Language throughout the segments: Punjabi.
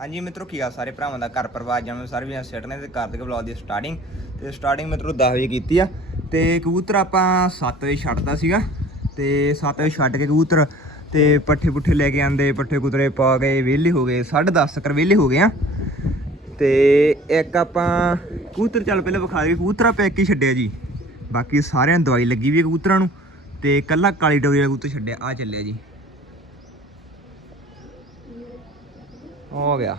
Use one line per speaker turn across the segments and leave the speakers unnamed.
ਹਾਂਜੀ ਮਿੱਤਰੋ, ਕੀ ਆ ਸਾਰੇ ਭਰਾਵਾਂ ਦਾ? ਘਰ ਪਰਿਵਾਰ ਜਨਮ ਸਾਰੇ ਵੀ ਸੈਟ ਨੇ ਤੇ ਕਰ ਦੇ ਵਲੌਗ ਦੀ ਸਟਾਰਟਿੰਗ ਤੇ ਸਟਾਰਟਿੰਗ ਮਿੱਤਰੋ 10 ਵਜੇ ਕੀਤੀ ਆ। ਤੇ ਕਬੂਤਰ ਆਪਾਂ 7 ਵਜੇ ਛੱਡਦਾ ਸੀਗਾ। ਤੇ 7 ਵਜੇ ਛੱਡ ਕੇ ਕਬੂਤਰ ਤੇ ਪੱਠੇ ਪੁੱਠੇ ਲੈ ਕੇ ਆਂਦੇ, ਪੱਠੇ ਕੁਤਰੇ ਪਾ ਕੇ ਵਿਹਲੇ ਹੋ ਗਏ। 10:30 ਕਰ ਵਿਹਲੇ ਹੋ ਗਏ ਆ। ਤੇ ਇੱਕ ਆਪਾਂ ਕਬੂਤਰ ਚੱਲ ਪਹਿਲਾਂ ਵਿਖਾ ਦੇ ਕਬੂਤਰਾ ਪੈਕ ਹੀ ਛੱਡਿਆ ਜੀ। ਬਾਕੀ ਸਾਰਿਆਂ ਨੂੰ ਦਵਾਈ ਲੱਗੀ ਵੀ ਕਬੂਤਰਾਂ ਨੂੰ। ਤੇ ਕੱਲਾ ਕਾਲੀ ਡੋਰੀ ਵਾਲਾ ਕਬੂਤਰ ਛੱਡਿਆ। ਆ ਚੱਲਿਆ ਜੀ। ਹੋ ਗਿਆ।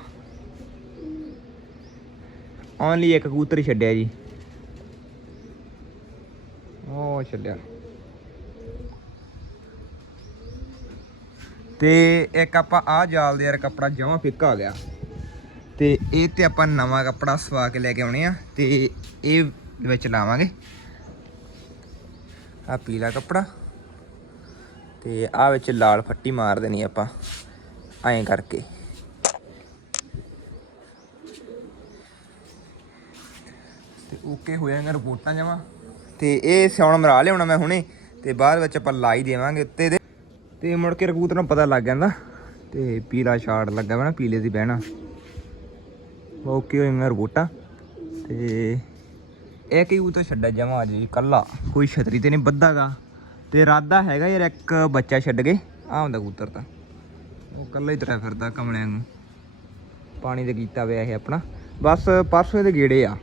ਓਨਲੀ ਇੱਕ ਕਬੂਤਰ ਛੱਡਿਆ ਜੀ। ਉਹ ਛੱਡਿਆ। ਤੇ ਇੱਕ ਆਪਾਂ ਆ ਜਾਲ ਦੇ ਯਾਰ ਕੱਪੜਾ ਜਮਾ ਫਿੱਕਾ ਆ ਗਿਆ। ਤੇ ਇਹ ਤੇ ਆਪਾਂ ਨਵਾਂ ਕੱਪੜਾ ਸਵਾ ਕੇ ਲੈ ਕੇ ਆਉਣੇ ਆ ਤੇ ਇਹ ਵਿੱਚ ਲਾਵਾਂਗੇ। ਆ ਪੀਲਾ ਕੱਪੜਾ। ਤੇ ਆ ਵਿੱਚ ਲਾਲ ਫੱਟੀ ਮਾਰ ਦੇਣੀ ਆਪਾਂ। ਐਂ ਕਰਕੇ ਤੇ ਓਕੇ ਹੋ ਜਾਣਗੇ ਰਿਪੋਰਟਾਂ ਜਮਾ। ਤੇ ਇਹ ਸਿਆਉਣ ਮਰਾ ਲਿਆਉਣਾ ਮੈਂ ਹੁਣੇ, ਤੇ ਬਾਅਦ ਵਿੱਚ ਆਪਾਂ ਲਾਈ ਦੇਵਾਂਗੇ ਉੱਤੇ ਦੇ। ਤੇ ਮੁੜ ਕੇ ਰਕੂਤ ਨੂੰ ਪਤਾ ਲੱਗ ਜਾਂਦਾ, ਤੇ ਪੀਲਾ ਛਾੜ ਲੱਗਾ ਵਾ ਨਾ, ਪੀਲੇ ਦੀ ਬਹਿਣਾ। ਓਕੇ ਹੋ ਜਾਣਗੇ ਰਿਪੋਰਟਾਂ, ਤੇ ਇਹ ਕੀ ਤਾਂ ਛੱਡਿਆ ਜਮਾ ਜੀ ਇਕੱਲਾ। ਕੋਈ ਛਤਰੀ ਤੇ ਨਹੀਂ ਬੱਧਾਗਾ ਤੇ ਇਰਾਦਾ ਹੈਗਾ ਯਾਰ ਇੱਕ ਬੱਚਾ ਛੱਡ ਕੇ ਆ ਹੁੰਦਾ ਕਬੂਤਰ ਤਾਂ। ਉਹ ਇਕੱਲਾ ਹੀ ਤੁਰਿਆ ਫਿਰਦਾ ਕਮਲਿਆਂ ਨੂੰ ਪਾਣੀ ਦੇ ਕੀਤਾ ਪਿਆ ਇਹ ਆਪਣਾ। ਬਸ ਪਰਸੋਂ ਦੇ ਗੇੜੇ ਆ।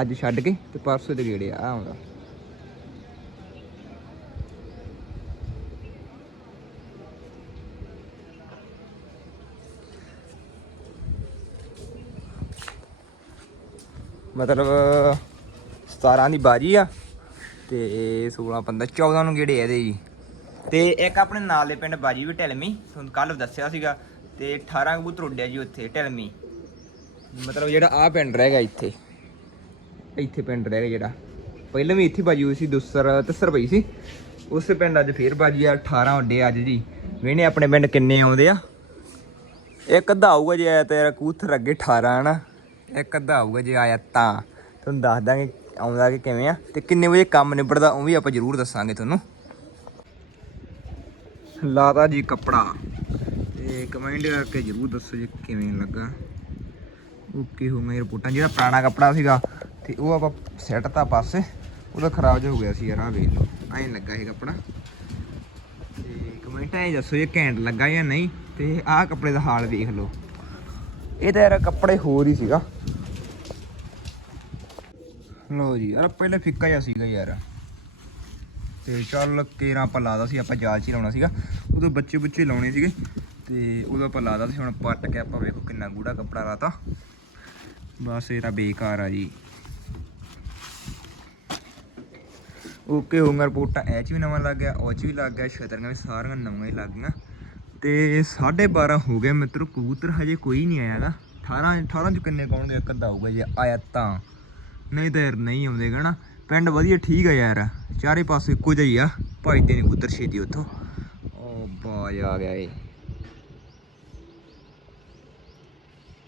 ਅੱਜ ਛੱਡ ਕੇ ਤੇ ਪਰਸੋਂ ਦੇ ਗੇੜੇ ਆ ਆਉਂਦਾ। ਮਤਲਬ 17 ਦੀ ਬਾਜੀ ਆ ਤੇ 16 15 14 ਨੂੰ ਗੇੜੇ ਇਹਦੇ ਜੀ। ਤੇ ਇੱਕ ਆਪਣੇ ਨਾਲ ਦੇ ਪਿੰਡ ਬਾਜੀ ਵੀ ਢਲਮੀ, ਤੁਹਾਨੂੰ ਕੱਲ ਦੱਸਿਆ ਸੀਗਾ, ਤੇ 18 ਕਬੂਤਰ ਉੱਡਿਆ ਜੀ ਉੱਥੇ ਢਲਮੀ। ਮਤਲਬ ਜਿਹੜਾ ਆ ਪਿੰਡ ਰਹਿ ਗਿਆ ਇੱਥੇ। ਇੱਥੇ ਪਿੰਡ ਰਹਿ ਗਿਆ ਜਿਹੜਾ। ਪਹਿਲਾਂ ਵੀ ਇੱਥੇ ਬਾਜੀ ਹੋਈ ਸੀ, ਦੁਸਰ, ਤਸਰ ਪਈ ਸੀ। ਉਸ ਪਿੰਡ ਅੱਜ ਫੇਰ ਬਾਜੀ ਆ 18 ਉੱਡੇ ਅੱਜ ਜੀ। ਵੇਨੇ ਆਪਣੇ ਪਿੰਡ ਕਿੰਨੇ ਆਉਂਦੇ ਆ। ਇੱਕ ਅੱਧਾ ਆਊਗਾ ਜੇ ਆਇਆ ਤੇਰਾ ਕਬੂਤਰ ਅੱਗੇ 18 ਹਨਾ? ਇੱਕ ਅੱਧਾ ਆਊਗਾ ਜੇ ਆਇਆ ਤਾਂ। ਤੁਹਾਨੂੰ ਦੱਸ ਦਾਂਗੇ ਆਉਂਦਾ ਕਿ ਕਿਵੇਂ ਆ ਤੇ ਕਿੰਨੇ ਵਜੇ ਕੰਮ ਨਿਬੜਦਾ, ਉਹ ਵੀ ਆਪਾਂ ਜ਼ਰੂਰ ਦੱਸਾਂਗੇ ਤੁਹਾਨੂੰ। ਲਾਤਾ ਜੀ ਕੱਪੜਾ। ਤੇ ਕਮੈਂਟ ਕਰਕੇ ਜ਼ਰੂਰ ਦੱਸੋ ਜੀ ਕਿਵੇਂ ਲੱਗਾ। ਓਕੇ ਹੋ ਗਈ ਰਿਪੋਰਟਾਂ। ਜਿਹੜਾ ਪੁਰਾਣਾ ਕੱਪੜਾ ਸੀਗਾ ਤੇ ਉਹ ਆਪਾਂ ਸੈੱਟ ਤਾਂ ਪਾਸੇ, ਉਹਦਾ ਖਰਾਬ ਜਿਹਾ ਹੋ ਗਿਆ ਸੀ ਯਾਰ ਆ ਵੇਖ ਲਓ। ਐਂ ਲੱਗਾ ਇਹ ਕੱਪੜਾ। ਤੇ ਕਮੈਂਟਾਂ 'ਚ ਦੱਸੋ ਇਹ ਘੈਂਟ ਲੱਗਾ ਜਾਂ ਨਹੀਂ, ਤੇ ਆਹ ਕੱਪੜੇ ਦਾ ਹਾਲ ਵੇਖ ਲਓ। ਇਹ ਤਾਂ ਯਾਰ ਕੱਪੜੇ ਹੋਰ ਹੀ ਸੀਗਾ। ਲੋ ਜੀ, ਯਾਰ ਪਹਿਲਾਂ ਫਿੱਕਾ ਜਿਹਾ ਸੀਗਾ ਯਾਰ। ਤੇ ਚੱਲ ਕੇਰਾਂ ਆਪਾਂ ਲਾਦਾ ਸੀ, ਆਪਾਂ ਜਾਲ ਚ ਹੀ ਲਾਉਣਾ ਸੀਗਾ। ਉਦੋਂ ਬੱਚੇ ਬੁੱਚੇ ਲਾਉਣੇ ਸੀਗੇ। ਤੇ ਉਦੋਂ ਆਪਾਂ ਲਾਦਾ ਸੀ, ਹੁਣ ਪੱਟ ਕੇ ਆਪਾਂ ਵੇਖੋ ਕਿੰਨਾ ਗੂੜਾ ਕੱਪੜਾ ਲਾਤਾ। ਬਸ ਇਹਦਾ ਬੇਕਾਰ ਆ ਜੀ। ਓਕੇ ਹੋਊਗਾ ਰਿਪੋਰਟਾਂ ਇਹ ਚ ਵੀ ਨਵਾਂ ਲੱਗ ਗਿਆ, ਉਹ ਚ ਵੀ ਲੱਗ ਗਿਆ ਛਤਰੀਆਂ ਵੀ ਸਾਰੀਆਂ ਨਵੀਆਂ ਹੀ ਲੱਗ ਗਈਆਂ। ਤੇ 12:30 ਹੋ ਗਏ ਮਿੱਤਰੋ, ਕਬੂਤਰ ਹਜੇ ਕੋਈ ਨਹੀਂ ਆਇਆਗਾ 18 18 ਚ ਕਿੰਨੇ ਕੌਣਗੇ ਇੱਕ ਅੱਧਾ ਹੋਊਗਾ ਜੇ ਆਇਆ ਤਾਂ। ਨਹੀਂ ਤਾਂ ਯਾਰ ਨਹੀਂ ਆਉਂਦੇ ਨਾ। ਪਿੰਡ ਵਧੀਆ ਠੀਕ ਆ ਯਾਰ, ਚਾਰੇ ਪਾਸੇ ਇੱਕੋ ਜਿਹਾ ਹੀ ਆ। ਭਜਦੇ ਨੇ ਕਬੂਤਰ ਛੇਤੀ ਉੱਥੋਂ। ਉਹ ਬਾਜ ਆ ਗਿਆ ਏ।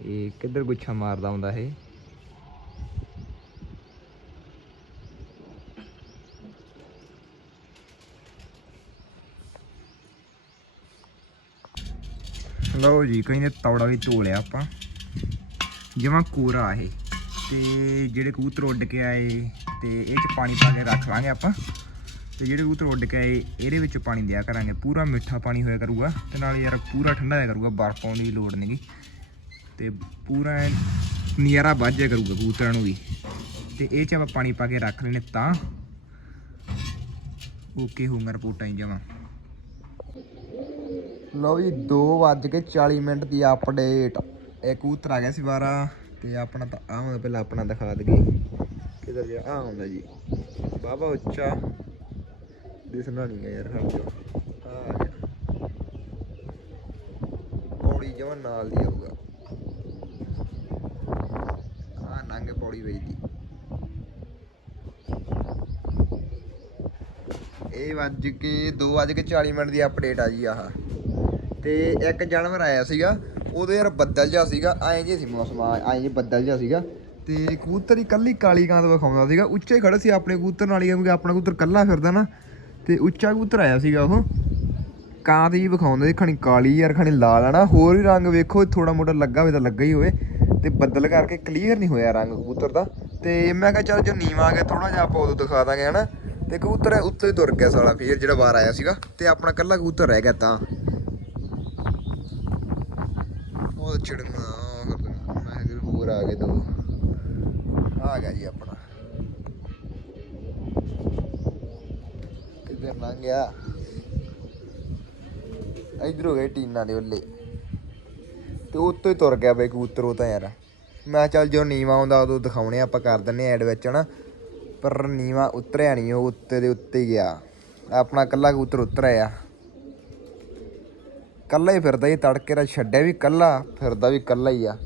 ਇਹ ਕਿੱਧਰ ਗੁੱਛਾ ਮਾਰਦਾ ਹੁੰਦਾ ਇਹ? ਲਓ ਜੀ ਕਹਿੰਦੇ ਤੌੜਾ ਵੀ ਧੋ ਲਿਆ ਆਪਾਂ। ਜਿਵੇਂ ਕੋਰਾ ਇਹ। ਤੇ ਜਿਹੜੇ ਕਬੂਤਰ ਉੱਡ ਕੇ ਆਏ, ਤੇ ਇਹ ਚ ਪਾਣੀ ਪਾ ਕੇ ਰੱਖ ਲਾਂਗੇ ਆਪਾਂ। ਤੇ ਜਿਹੜੇ ਕਬੂਤਰ ਉੱਡ ਕੇ ਆਏ, ਇਹਦੇ ਵਿੱਚ ਪਾਣੀ ਦਿਆ ਕਰਾਂਗੇ। ਪੂਰਾ ਮਿੱਠਾ ਪਾਣੀ ਹੋਇਆ ਕਰੂਗਾ, ਤੇ ਨਾਲ ਯਾਰ ਪੂਰਾ ਠੰਡਾ ਹੋਇਆ ਕਰੂਗਾ, ਬਰਫ਼ ਪਾਉਣ ਦੀ ਲੋੜ ਨਹੀਂਗੀ ਤੇ ਪੂਰਾ ਨਜ਼ਾਰਾ ਵੱਜ ਜਾਇਆ ਕਰੂਗਾ ਕਬੂਤਰਾਂ ਨੂੰ ਵੀ। ਤੇ ਇਹ ਚ ਆਪਾਂ ਪਾਣੀ ਪਾ ਕੇ ਰੱਖ ਲੈਣੇ ਤਾਂ। ਓਕੇ, ਹੋਊਗਾ ਰਿਪੋਰਟਾਂ ਹੀ ਜਮਾ। ਲਓ ਜੀ 2:40 ਮਿੰਟ ਦੀ ਅਪਡੇਟ ਇਹ ਕਬੂਤਰ ਆ ਗਿਆ ਸੀ ਬਾਰਾ ਤੇ ਆਪਣਾ ਤਾਂ ਆ ਪਹਿਲਾਂ ਆਪਣਾ ਦਿਖਾ ਦਈਏ। ਕਿਧਰ ਗਿਆ? ਆ ਹੁੰਦਾ ਜੀ। ਬਾਬਾ ਉੱਚਾ। ਦਿਸਣਾ ਨਹੀਂ ਹੈ ਯਾਰ, ਹਟ ਜਾ। ਆ ਗਿਆ ਪੌੜੀ ਜਮਾਂ ਨਾਲ ਦੀ ਆਊਗਾ ਆ ਨੰਗੇ ਪੌੜੀ ਵੇਚਦੀ ਇਹ ਵੱਜ ਕੇ 2 ਵੱਜ ਕੇ 40 ਮਿੰਟ ਦੀ ਅਪਡੇਟ ਆ ਜੀ ਆਹ। ਤੇ ਇੱਕ ਜਾਨਵਰ ਆਇਆ ਸੀਗਾ, ਉਹਦੇ ਯਾਰ ਬੱਦਲ ਜਿਹਾ ਸੀਗਾ, ਐਂ ਜੇ ਸੀ ਮੌਸਮ ਐਂ ਜੇ ਬੱਦਲ ਜਿਹਾ ਸੀਗਾ। ਤੇ ਕਬੂਤਰ ਹੀ ਕੱਲੀ ਕਾਲੀ ਕਾਂਦ ਵਿਖਾਉਂਦਾ ਸੀਗਾ, ਉੱਚੇ ਹੀ ਖੜਾ ਸੀ ਆਪਣੇ ਕਬੂਤਰ ਨਾਲ ਹੀ, ਕਿਉਂਕਿ ਆਪਣਾ ਕਬੂਤਰ ਕੱਲਾ ਫਿਰਦਾ ਨਾ। ਤੇ ਉੱਚਾ ਕਬੂਤਰ ਆਇਆ ਸੀਗਾ ਉਹ,
ਕਾਂ ਤੇ ਵਿਖਾਉਂਦੇ ਸੀ, ਖਣੀ ਕਾਲੀ ਯਾਰ, ਖਣੀ ਲਾਲ ਆ ਨਾ, ਹੋਰ ਵੀ ਰੰਗ ਵੇਖੋ ਥੋੜਾ ਮੋਟਾ ਲੱਗਾ ਹੋਵੇ ਤਾਂ ਲੱਗਾ ਹੀ ਹੋਵੇ। ਤੇ ਬੱਦਲ ਕਰਕੇ ਕਲੀਅਰ ਨਹੀਂ ਹੋਇਆ ਰੰਗ ਕਬੂਤਰ ਦਾ। ਤੇ ਮੈਂ ਕਿਹਾ ਚੱਲ ਜੋ ਨੀਵਾ ਆ ਗਿਆ ਥੋੜਾ ਜਿਹਾ ਆਪਾਂ ਉਦੋਂ ਦਿਖਾ ਦਾਂਗੇ, ਹਨਾ। ਤੇ ਕਬੂਤਰ ਉੱਤੇ ਹੀ ਤੁਰ ਗਿਆ ਸਾਲਾ ਫੇਰ ਜਿਹੜਾ ਬਾਹਰ ਆਇਆ ਸੀਗਾ, ਤੇ ਆਪਣਾ ਕੱਲਾ ਕਬੂਤਰ ਰਹਿ ਗਿਆ ਤਾਂ। ਉਹ ਚਿੜਨਾ ਮੈਂ ਕਿਹਾ ਹੋਰ ਆ ਗਏ ਦੋ। ਆ ਗਿਆ ਜੀ ਆਪਣਾ। ਕਿੱਧਰ ਲੰਘ ਗਿਆ? ਇਧਰੋਂ ਗਏ ਟੀਨਾ ਦੇ ਉੱਲੇ। ਤੇ ਉੱਤੋਂ ਹੀ ਤੁਰ ਗਿਆ ਬਈ ਕਬੂਤਰ ਉਹ ਤਾਂ ਯਾਰ। ਮੈਂ ਕਿਹਾ ਚੱਲ ਜੋ ਨੀਵਾ ਆਉਂਦਾ ਉਦੋਂ ਦਿਖਾਉਣੇ ਆਪਾਂ ਕਰ ਦਿੰਨੇ ਐਡ ਵਿੱਚ ਹਨਾ। ਪਰ ਨੀਵਾ ਉਤਰਿਆ ਨਹੀਂ ਉਹ ਉੱਤੇ ਦੇ ਉੱਤੇ ਗਿਆ। ਆਪਣਾ ਕੱਲਾ ਕਬੂਤਰ ਉਤਰਿਆ। ਕੱਲਾ ਹੀ ਫਿਰਦਾ ਹੀ ਤੜਕੇ ਦਾ ਛੱਡਿਆ ਵੀ ਕੱਲਾ, ਫਿਰਦਾ ਵੀ ਕੱਲਾ ਹੀ ਆ।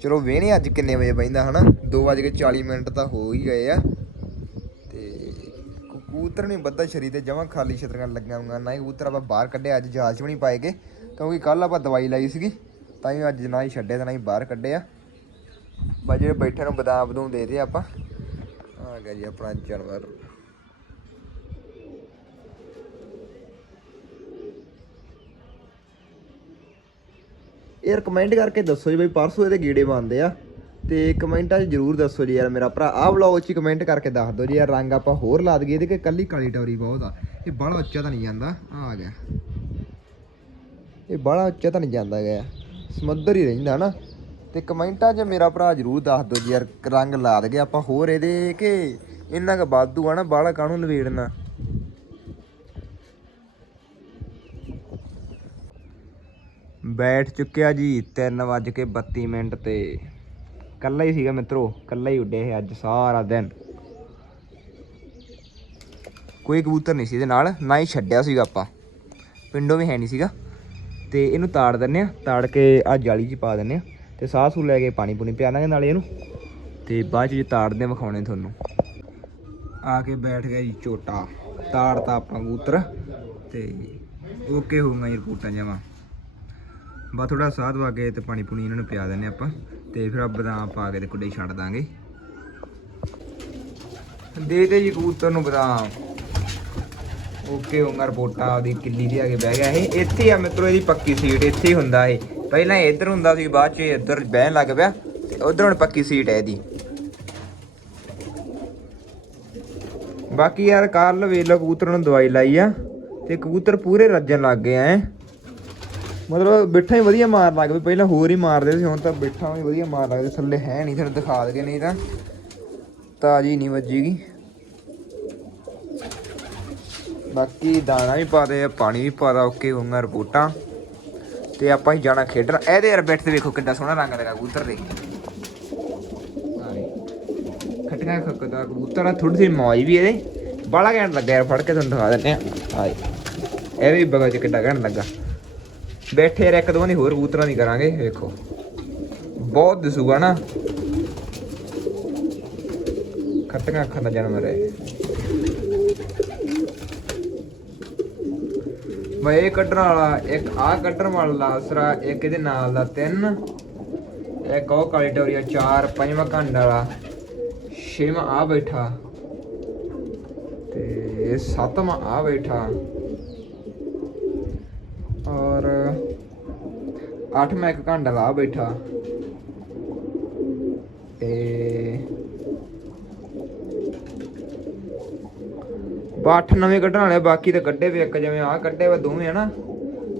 ਚਲੋ ਵੇਹਨੇ ਅੱਜ ਕਿੰਨੇ ਵਜੇ ਬੈਂਦਾ ਹਨਾ? 2:40 ਮਿੰਟ ਤਾਂ ਹੋ ਹੀ ਗਏ ਆ। ਤੇ ਕਬੂਤਰ ਨਹੀਂ ਬੱਦਾ ਸ਼ਰੀਰ ਤੇ, ਜਮਾਂ ਖਾਲੀ ਛਤਰੀਆਂ ਲੱਗੀਆਂ ਹੋਈਆਂ, ਨਾ ਹੀ ਕਬੂਤਰ ਆਪਾਂ ਬਾਹਰ ਕੱਢਿਆ, ਅੱਜ ਜਹਾਜ਼ 'ਚ ਵੀ ਨਹੀਂ ਪਾਏਗੇ ਕਿਉਂਕਿ ਕੱਲ ਆਪਾਂ ਦਵਾਈ ਲਾਈ ਸੀਗੀ, ਤਾਂ ਹੀ ਅੱਜ ਨਾ ਹੀ ਛੱਡੇ ਤੇ ਨਾ ਹੀ ਬਾਹਰ ਕੱਢਿਆ। ਆ ਬਾ ਜਿਹੜੇ ਬੈਠੇ ਨੂੰ ਬਦਾਮ ਬਦੂਮ ਦੇ ਦੇ ਆਪਾਂ। ਆ ਗਿਆ ਜੀ ਆਪਣਾ ਜਾਨਵਰ। ਯਾਰ ਕਮੈਂਟ ਕਰਕੇ ਦੱਸੋ ਜੀ ਬਈ ਪਰਸੋਂ ਇਹਦੇ ਗੀੜੇ ਬੰਦੇ ਆ। ਤੇ ਕਮੈਂਟਾਂ 'ਚ ਜਰੂਰ ਦੱਸੋ ਜੀ ਯਾਰ ਮੇਰਾ ਭਰਾ। ਆਹ ਵਲੌਗ 'ਚ ਕਮੈਂਟ ਕਰਕੇ ਦੱਸ ਦਿਓ ਜੀ ਯਾਰ ਰੰਗ ਆਪਾਂ ਹੋਰ ਲਾ ਦਈਏ। ਇਹਦੇ ਕਿ ਕੱਲੀ ਕਾਲੀ ਟੌਰੀ ਬਹੁਤ ਆ। ਇਹ ਬੜਾ ਉੱਚਾ ਤਾਂ ਨਹੀਂ ਜਾਂਦਾ। ਆਹ ਆ ਗਿਆ। ਇਹ ਬੜਾ ਉੱਚਾ ਤਾਂ ਨਹੀਂ ਜਾਂਦਾ ਗਿਆ ਸਮੁੰਦਰ ਹੀ ਰਹਿੰਦਾ ਨਾ। ਤੇ ਕਮੈਂਟਾਂ 'ਚ ਮੇਰਾ ਭਰਾ ਜਰੂਰ ਦੱਸ ਦਿਓ ਜੀ ਯਾਰ ਰੰਗ ਲਾ ਦਗੇ ਆਪਾਂ ਹੋਰ ਇਹਦੇ ਕਿ ਇੰਨਾ ਕੁ ਵਾਧੂ ਆ ਨਾ, ਬਾਹਲਾ ਕਾਹਨੂੰ ਲਵੇੜਨਾ ਬੈਠ ਚੁੱਕਿਆ ਜੀ 3:32 ਮਿੰਟ ਤੇ। ਕੱਲਾ ਹੀ ਸੀਗਾ ਮਿੱਤਰੋ ਕੱਲਾ ਹੀ ਉੱਡੇ ਇਹ ਅੱਜ ਸਾਰਾ ਦਿਨ। ਕੋਈ ਕਬੂਤਰ ਨਹੀਂ ਸੀ ਇਹਦੇ ਨਾਲ, ਨਾ ਹੀ ਛੱਡਿਆ ਸੀਗਾ ਆਪਾਂ। ਪਿੰਡੋਂ ਵੀ ਹੈ ਨਹੀਂ ਸੀਗਾ। ਤੇ ਇਹਨੂੰ ਤਾੜ ਦਿੰਨੇ ਆ ਤਾੜ ਕੇ ਆ ਜਾਲੀ 'ਚ ਪਾ ਦਿੰਨੇ ਆ ਤੇ ਸਾਹ ਸੂ ਲੈ ਕੇ ਪਾਣੀ ਪੂਣੀ ਪਿਆ ਦਾਂਗੇ ਨਾਲੇ ਇਹਨੂੰ। ਤੇ ਬਾਅਦ 'ਚ ਜੇ ਤਾੜਦੇ ਆ ਵਿਖਾਉਣੇ ਤੁਹਾਨੂੰ। ਆ ਕੇ ਬੈਠ ਗਿਆ ਜੀ ਝੋਟਾ ਤਾੜਤਾ ਆਪਣਾ ਕਬੂਤਰ। ਤੇ ਓਕੇ ਹੋਊਗਾ ਜੀ ਰਿਪੋਰਟਾਂ ਜਮਾ। ਬਾ ਥੋੜਾ ਸਾਹ ਦਵਾ ਕੇ ਤੇ ਪਾਣੀ ਪੂਣੀ ਇਹਨਾਂ ਨੂੰ ਪਿਆ ਦਿੰਨੇ ਆਪਾਂ ਤੇ ਫਿਰ ਆ ਬਦਾਮ ਪਾ ਕੇ ਤੇ ਕੁੱਡੇ ਛੱਡ ਦਾਂਗੇ। ਦੇ ਦੇ ਜੀ ਕਬੂਤਰ ਨੂੰ ਬਦਾਮ। ਓਕੇ ਹੋਊਗਾ ਰਿਪੋਰਟਾਂ ਉਹਦੀ ਕਿੱਲੀ ਦੇ ਆ ਕੇ ਬਹਿ ਗਿਆ ਇਹ। ਇੱਥੇ ਆ ਮਿੱਤਰੋ, ਇਹਦੀ ਪੱਕੀ ਸੀਟ ਇੱਥੇ ਹੀ ਹੁੰਦਾ ਇਹ। ਪਹਿਲਾਂ ਇੱਧਰ ਹੁੰਦਾ ਸੀ, ਬਾਅਦ ਚ ਇੱਧਰ ਬਹਿਣ ਲੱਗ ਪਿਆ ਤੇ ਉਧਰ ਹੁਣ ਪੱਕੀ ਸੀਟ ਹੈ ਇਹਦੀ। ਬਾਕੀ ਯਾਰ ਕਾਰਲ ਵੇਲੋ ਕਬੂਤਰ ਨੂੰ ਦਵਾਈ ਲਾਈ ਆ ਤੇ ਕਬੂਤਰ ਪੂਰੇ ਰੱਜਣ ਲੱਗ ਗਏ ਐ। ਮਤਲਬ ਬਿੱਠਾ ਹੀ ਵਧੀਆ ਮਾਰ ਲੱਗ ਪਈ ਪਹਿਲਾਂ ਹੋਰ ਹੀ ਮਾਰਦੇ ਸੀ, ਹੁਣ ਤਾਂ ਬਿੱਠਾ ਵੀ ਵਧੀਆ ਮਾਰ ਲੱਗਦੇ ਥੱਲੇ ਹੈ ਨਹੀਂ ਤੁਹਾਨੂੰ ਦਿਖਾ ਦਗੇ ਨਹੀਂ ਤਾਂ ਤਾਜੀ ਨਹੀਂ ਵੱਜੇਗੀ। ਬਾਕੀ ਦਾਣਾ ਵੀ ਪਾ ਦੇ, ਪਾਣੀ ਵੀ ਪਾ ਦਾ, ਓਕੇ ਹੋਊਗਾ ਰਿਪੋਰਟਾਂ। ਤੇ ਆਪਾਂ ਹੀ ਜਾਣਾ ਖੇਡਣ। ਇਹਦੇ ਯਾਰ ਬੈਠ ਤੇ ਵੇਖੋ ਕਿੰਨਾ ਸੋਹਣਾ ਰੰਗ ਦਾ ਕਬੂਤਰ ਦੇ। ਖਟਕਾ ਖੱਕਦਾ ਕਬੂਤਰ ਆ ਥੋੜੀ ਜਿਹੀ ਮੌਜ ਵੀ ਇਹਦੇ। ਬਾਲਾ ਘੈਂਟ ਲੱਗਾ ਯਾਰ, ਫੜ ਕੇ ਤੁਹਾਨੂੰ ਦਿਖਾ ਦਿੰਦੇ ਆ ਹਾਏ। ਇਹ ਵੀ ਬਗਲ ਚ ਕਿੱਡਾ ਘੈਂਟ ਲੱਗਾ। ਬੈਠੇ ਯਾਰ ਇੱਕ ਦੋ ਦੀ ਹੋਰ ਕਬੂਤਰਾਂ ਦੀ ਕਰਾਂਗੇ, ਵੇਖੋ। ਬਹੁਤ ਦਿਸੂਗਾ ਨਾ। ਖੱਟੀਆਂ ਅੱਖਾਂ ਦਾ ਜਨਮ ਹੈ ਬਈ ਇਹ ਕੱਢਣ ਵਾਲਾ, ਇੱਕ ਆਹ ਕੱਢਣ ਵਾਲਾ ਆਸਰਾ ਇੱਕ ਇਹਦੇ ਨਾਲ ਦਾ ਤਿੰਨ। ਇੱਕ ਉਹ ਕਾਲੀ ਟੋਰੀਆ ਚਾਰ, ਪੰਜਵਾਂ ਘੰਡ ਵਾਲਾ। ਛੇਵਾਂ ਆ ਬੈਠਾ। ਤੇ ਸੱਤਵਾਂ ਆ ਬੈਠਾ। ਔਰ ਮੈਂ ਇੱਕ ਘੰਟਾ ਲਾ ਬੈਠਾ। ਤੇ ਬਾ ਨਵੇਂ ਕੱਢਣ ਵਾਲੇ, ਬਾਕੀ ਤਾਂ ਕੱਢੇ ਵੇ ਇੱਕ ਜਿਵੇਂ ਆਹ ਕੱਢੇ ਵਾ ਦੋਵੇਂ, ਹਨਾ?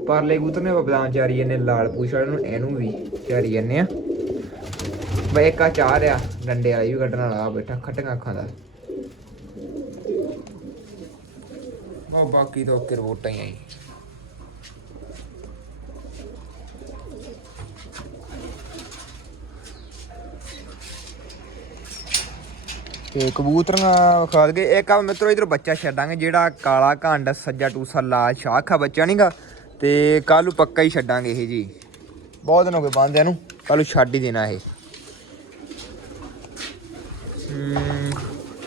ਪਰਲੇ ਕਬੂਤਰ ਨੇ ਬਦਾਮ ਚਾਰੀ ਜੰਨੇ ਲਾਲ ਪੂਛ ਵਾਲੇ ਨੂੰ, ਇਹਨੂੰ ਵੀ ਚਾਰੀ ਜੰਨੇ ਆ। ਬਈ ਇੱਕ ਆ ਚਾਹ ਰਿਆ, ਡੰਡੇ ਵਾਲੀ ਵੀ ਕੱਢਣ ਵਾਲਾ, ਆ ਬੈਠਾ, ਖੱਟੀਆਂ ਅੱਖਾਂ ਦਾ। ਉਹ ਬਾਕੀ ਤਾਂ ਓਕੇ ਰਿਪੋਰਟਾਂ ਹੀ ਆਈ ਤੇ ਕਬੂਤਰੀਆਂ ਖਾ ਦਗੇ ਇੱਕ ਆ ਮਿੱਤਰੋ, ਇਧਰ ਬੱਚਾ ਛੱਡਾਂਗੇ, ਜਿਹੜਾ ਕਾਲਾ ਘੰਡ ਸੱਜਾ ਟੂਸਾ ਲਾਲ ਸ਼ਾਖ ਆ ਬੱਚਾ ਨਹੀਂਗਾ ਤੇ ਕੱਲ ਨੂੰ ਪੱਕਾ ਹੀ ਛੱਡਾਂਗੇ ਇਹ ਜੀ। ਬਹੁਤ ਦਿਨ ਹੋ ਗਏ ਬੰਦਿਆਂ ਨੂੰ ਕੱਲ ਨੂੰ ਛੱਡ ਹੀ ਦੇਣਾ ਇਹ।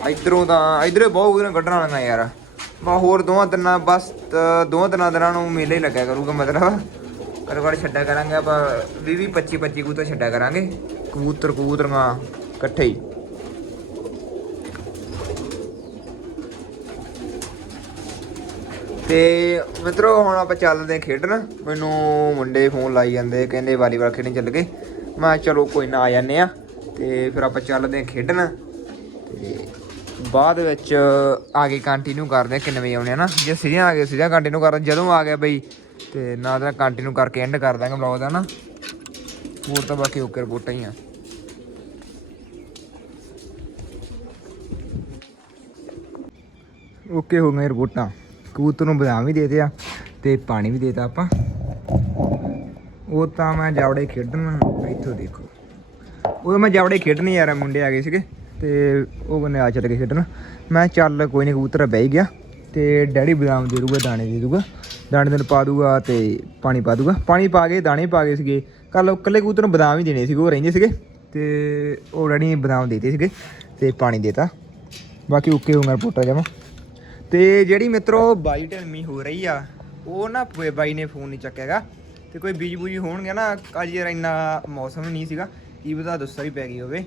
ਇਧਰੋਂ ਤਾਂ, ਇਧਰੇ ਬਹੁਤ ਉਹਨਾਂ ਕੱਢਣ ਵਾਲੀਆਂ ਯਾਰ। ਬਾ ਹੋਰ ਦੋਵਾਂ ਦਿਨਾਂ, ਬਸ ਦੋਵਾਂ ਤਿੰਨਾਂ ਦਿਨਾਂ ਨੂੰ ਮੇਲੇ ਹੀ ਲੱਗਿਆ ਕਰੂਗਾ, ਮਤਲਬ। ਕਰਵਾੜ ਛੱਡਿਆ ਕਰਾਂਗੇ ਆਪਾਂ 20 20 25 25 ਕਬੂਤਰ ਛੱਡਿਆ ਕਰਾਂਗੇ। ਕਬੂਤਰ ਕਬੂਤਰਾਂ ਇਕੱਠੇ ਹੀ। ਤੇ ਮਿੱਤਰੋ, ਹੁਣ ਆਪਾਂ ਚੱਲਦੇ ਹਾਂ ਖੇਡਣ। ਮੈਨੂੰ ਮੁੰਡੇ ਫੋਨ ਲਾਈ ਜਾਂਦੇ, ਕਹਿੰਦੇ ਵਾਲੀਬਾਲ ਖੇਡਣ ਚੱਲ ਗਏ। ਮੈਂ ਕਿਹਾ ਚਲੋ ਕੋਈ ਨਾ ਆ ਜਾਂਦੇ ਆ ਤੇ ਫਿਰ ਆਪਾਂ ਚੱਲਦੇ ਹਾਂ ਖੇਡਣ। ਤੇ ਬਾਅਦ ਵਿੱਚ ਆ ਕੇ ਕੰਟੀਨਿਊ ਕਰਦੇ ਆ ਕਿੰਨੇ ਵਜੇ ਆਉਣੇ ਆ ਨਾ। ਜੇ ਸਿੱਧੀਆਂ ਆ ਗਏ ਸਿੱਧਾ ਕੰਟੀਨਿਊ ਕਰਦੇ ਜਦੋਂ ਆ ਗਿਆ ਬਈ, ਤੇ ਨਾ ਤਾਂ ਕੰਟੀਨਿਊ ਕਰਕੇ ਐਂਡ ਕਰ ਦਾਂਗੇ ਵਲੌਗ ਦਾ ਨਾ। ਹੋਰ ਤਾਂ ਬਾਕੀ ਓਕੇ ਰਿਪੋਰਟਾਂ ਹੀ ਆ। ਓਕੇ ਹੋ ਗਈਆਂ ਰਿਪੋਰਟਾਂ। ਕਬੂਤਰ ਨੂੰ ਬਦਾਮ ਵੀ ਦੇ ਦਿਆ ਤੇ ਪਾਣੀ ਵੀ ਦੇਤਾ ਆਪਾਂ। ਉਹ ਤਾਂ ਮੈਂ ਜਾਵੜੇ ਖੇਡਣ ਇੱਥੋਂ ਦੇਖੋ। ਉਹ ਮੈਂ ਜਾਵੜੇ ਖੇਡਣ ਯਾਰ, ਮੁੰਡੇ ਆ ਗਏ ਸੀਗੇ ਤੇ ਉਹ ਬੰਨੇ ਆ ਚੱਲ ਕੇ ਖੇਡਣ। ਮੈਂ ਚੱਲ ਕੋਈ ਨਹੀਂ ਕਬੂਤਰ ਬਹਿ ਗਿਆ ਤੇ ਡੈਡੀ ਬਦਾਮ ਦੇ ਦੂਗਾ, ਦਾਣੇ ਦੇ ਦੂਗਾ। ਦਾਣੇ ਦੇ ਪਾ ਦੂਗਾ ਤੇ ਪਾਣੀ ਪਾ ਦੂਗਾ। ਪਾਣੀ ਪਾ ਕੇ, ਦਾਣੇ ਪਾ ਗਏ ਸੀਗੇ। ਕੱਲ ਇਕੱਲੇ ਕਬੂਤਰ ਨੂੰ ਬਦਾਮ ਹੀ ਦੇਣੇ ਸੀਗੇ, ਉਹ ਰਹਿੰਦੇ ਸੀਗੇ ਤੇ ਉਹ ਡੈਡੀ ਨੇ ਬਦਾਮ ਦੇਤੇ ਸੀਗੇ ਤੇ ਪਾਣੀ ਦੇਤਾ। ਬਾਕੀ ਓਕੇ ਹੋ ਗਿਆ ਰਿਪੋਰਟਾਂ ਜਮਾ ਤੇ ਜਿਹੜੀ ਮਿੱਤਰੋ ਬਾਈ ਢਲਮੀ ਹੋ ਰਹੀ ਆ, ਉਹ ਨਾ ਬ- ਬਾਈ ਨੇ ਫੋਨ ਨਹੀਂ ਚੱਕਿਆਗਾ ਤੇ ਕੋਈ ਬੀਜ ਬੂਜ ਹੋਣਗੇ ਨਾ, ਅੱਜ ਯਾਰ ਇੰਨਾ ਮੌਸਮ ਨਹੀਂ ਸੀਗਾ, ਕੀ ਪਤਾ ਦੱਸਾ ਵੀ ਪੈ ਗਈ ਹੋਵੇ।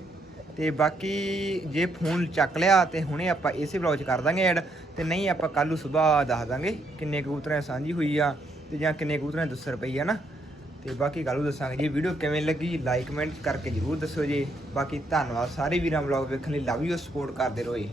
ਤੇ ਬਾਕੀ ਜੇ ਫੋਨ ਚੱਕ ਲਿਆ ਤੇ ਹੁਣੇ ਆਪਾਂ ਇਸੇ ਵਲੌਗ 'ਚ ਕਰ ਦਾਂਗੇ ਐਡ, ਤੇ ਨਹੀਂ ਆਪਾਂ ਕੱਲ ਨੂੰ ਸਵੇਰ ਦੱਸ ਦਾਂਗੇ ਕਿੰਨੇ ਕਬੂਤਰਾਂ ਸਾਂਝੀ ਹੋਈ ਆ ਤੇ ਜਾਂ ਕਿੰਨੇ ਕਬੂਤਰਾਂ ਦੀ ਦੁੱਸਰ ਪਈ ਆ ਨਾ। ਤੇ ਬਾਕੀ ਕੱਲ ਨੂੰ ਦੱਸਾਂਗੇ ਜੀ, ਵੀਡੀਓ ਕਿਵੇਂ ਲੱਗੀ ਲਾਈਕ ਕਮੈਂਟ ਕਰਕੇ ਜਰੂਰ ਦੱਸੋ ਜੀ। ਬਾਕੀ ਧੰਨਵਾਦ ਸਾਰੇ ਵੀਰਾਂ ਵਲੌਗ ਵੇਖਣ ਲਈ ਲਵ ਯੂ ਸਪੋਰਟ ਕਰਦੇ ਰਹੋ ਜੀ।